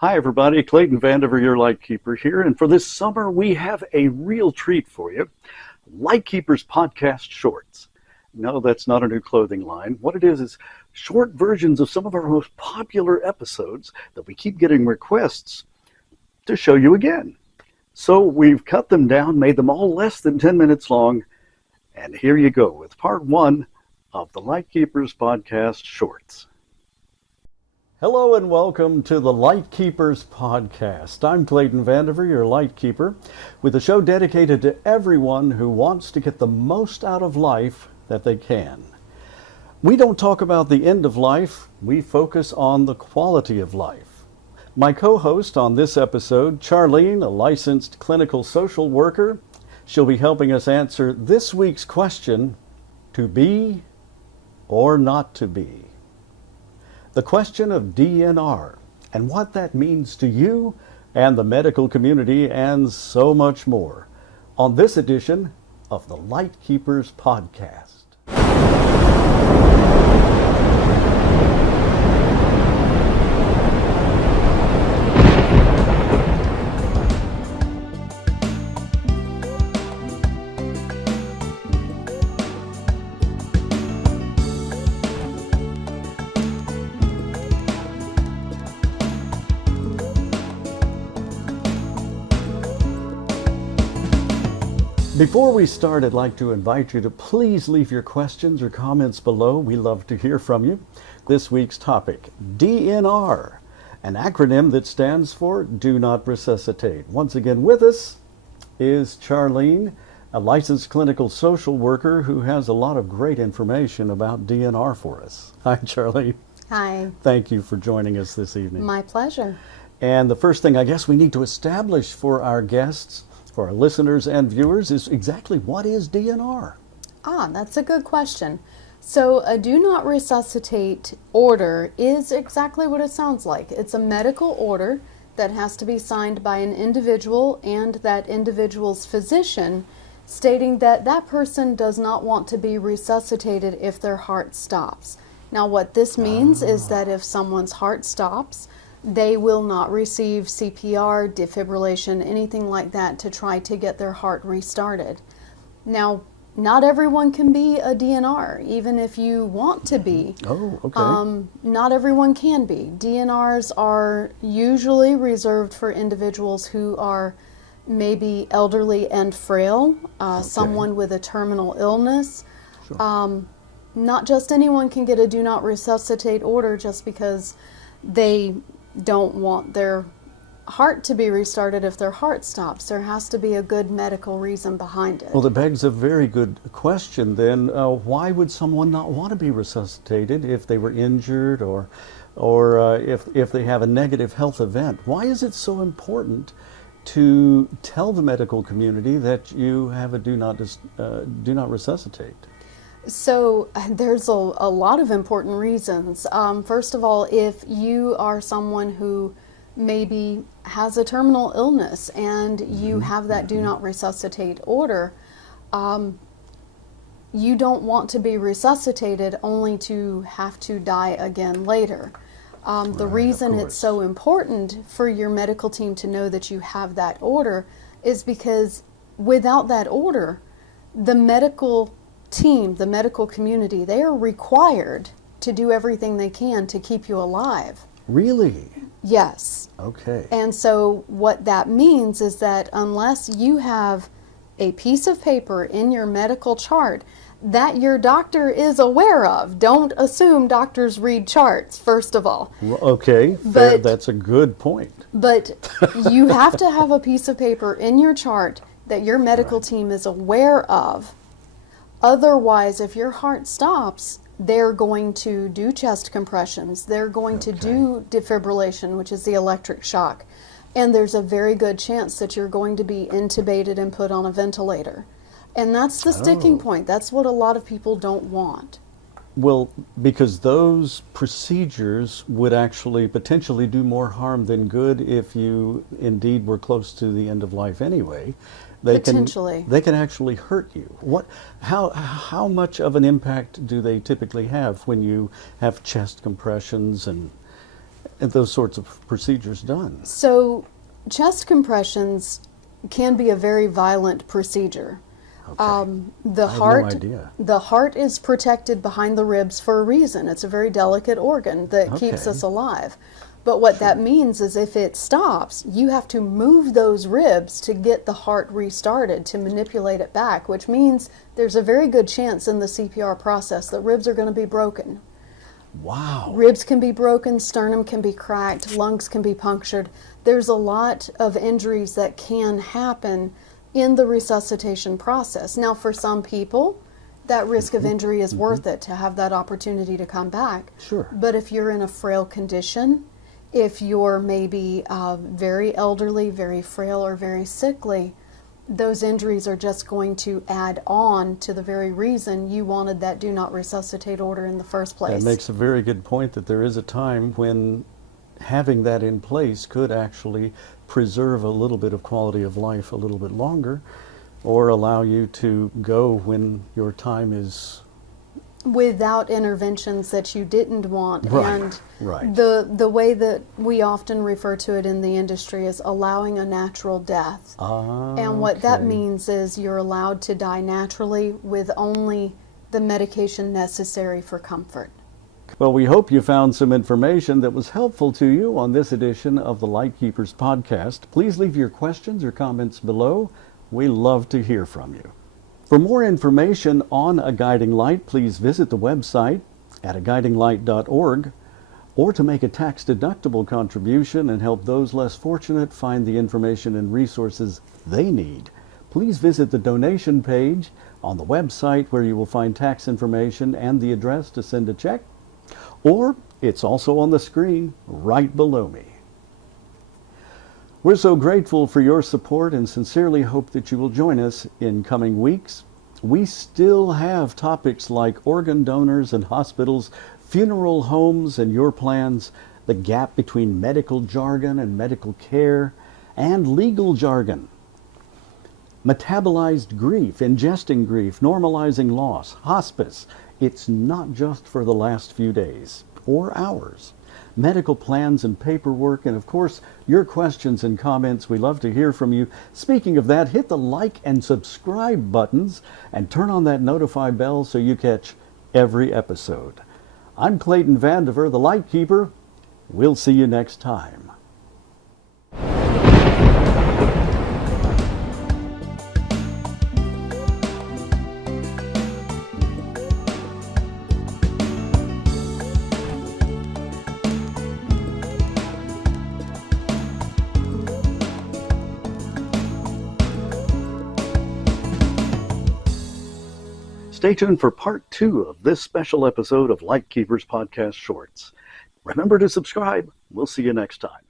Hi, everybody. Clayton Vandiver, your Lightkeeper here. And for this summer, we have a real treat for you. Lightkeeper's Podcast Shorts. No, that's not a new clothing line. What it is short versions of some of our most popular episodes that we keep getting requests to show you again. So we've cut them down, made them all less than 10 minutes long. And here you go with part one of the Lightkeeper's Podcast Shorts. Hello and welcome to the Lightkeepers Podcast. I'm Clayton Vandiver, your Lightkeeper, with a show dedicated to everyone who wants to get the most out of life that they can. We don't talk about the end of life, we focus on the quality of life. My co-host on this episode, Charlene, a licensed clinical social worker, she'll be helping us answer this week's question, to be or not to be. The question of DNR and what that means to you and the medical community and so much more on this edition of the Lightkeepers Podcast. Before we start, I'd like to invite you to please leave your questions or comments below. We love to hear from you. This week's topic, DNR, an acronym that stands for Do Not Resuscitate. Once again with us is Charlene, a licensed clinical social worker who has a lot of great information about DNR for us. Hi, Charlene. Hi. Thank you for joining us this evening. My pleasure. And the first thing I guess we need to establish for our guests, for our listeners and viewers, is exactly what is DNR? That's a good question. So a do not resuscitate order is exactly what it sounds like. It's a medical order that has to be signed by an individual and that individual's physician, stating that that person does not want to be resuscitated if their heart stops. Now what this means is that if someone's heart stops, they will not receive CPR, defibrillation, anything like that to try to get their heart restarted. Now, not everyone can be a DNR, even if you want to be. Oh, okay. Not everyone can be. DNRs are usually reserved for individuals who are maybe elderly and frail, someone with a terminal illness. Sure. Not just anyone can get a do not resuscitate order just because they don't want their heart to be restarted if their heart stops. There has to be a good medical reason behind it. Well, that begs a very good question then. Why would someone not want to be resuscitated if they were injured or if they have a negative health event? Why is it so important to tell the medical community that you have a do not resuscitate? So there's a lot of important reasons. First of all, if you are someone who maybe has a terminal illness and you have that do not resuscitate order, you don't want to be resuscitated only to have to die again later. The reason it's so important for your medical team to know that you have that order is because without that order, the medical team, the medical community, they are required to do everything they can to keep you alive. Really? Yes. Okay. And so what that means is that unless you have a piece of paper in your medical chart that your doctor is aware of, don't assume doctors read charts, first of all. Okay, that's a good point. But you have to have a piece of paper in your chart that your medical team is aware of. Otherwise, if your heart stops, they're going to do chest compressions. They're going to do defibrillation, which is the electric shock. And there's a very good chance that you're going to be intubated and put on a ventilator. And that's the sticking point. That's what a lot of people don't want. Well, because those procedures would actually potentially do more harm than good if you indeed were close to the end of life anyway. They can actually hurt you. How much of an impact do they typically have when you have chest compressions and those sorts of procedures done? So chest compressions can be a very violent procedure. Okay. The I had heart, no idea. the heart is protected behind the ribs for a reason. It's a very delicate organ that keeps Okay. us alive. But what that means is if it stops, you have to move those ribs to get the heart restarted, to manipulate it back, which means there's a very good chance in the CPR process that ribs are going to be broken. Wow. Ribs can be broken, sternum can be cracked, lungs can be punctured. There's a lot of injuries that can happen in the resuscitation process. Now, for some people, that risk of injury is worth it to have that opportunity to come back. Sure. But if you're in a frail condition, if you're maybe very elderly, very frail, or very sickly, those injuries are just going to add on to the very reason you wanted that do not resuscitate order in the first place. That makes a very good point, that there is a time when having that in place could actually preserve a little bit of quality of life a little bit longer, or allow you to go when your time is without interventions that you didn't want. Right, And right. the way that we often refer to it in the industry is allowing a natural death. And what that Okay. means is you're allowed to die naturally with only the medication necessary for comfort. Well, we hope you found some information that was helpful to you on this edition of the Lightkeepers Podcast. Please leave your questions or comments below. We love to hear from you. For more information on A Guiding Light, please visit the website at aguidinglight.org, or to make a tax-deductible contribution and help those less fortunate find the information and resources they need, please visit the donation page on the website, where you will find tax information and the address to send a check, or it's also on the screen right below me. We're so grateful for your support and sincerely hope that you will join us in coming weeks. We still have topics like organ donors and hospitals, funeral homes and your plans, the gap between medical jargon and medical care, and legal jargon. Metabolized grief, ingesting grief, normalizing loss, hospice. It's not just for the last few days or hours. Medical plans and paperwork, and of course, your questions and comments. We love to hear from you. Speaking of that, hit the like and subscribe buttons and turn on that notify bell so you catch every episode. I'm Clayton Vandiver, the Lightkeeper. We'll see you next time. Stay tuned for part 2 of this special episode of Lightkeepers Podcast Shorts. Remember to subscribe. We'll see you next time.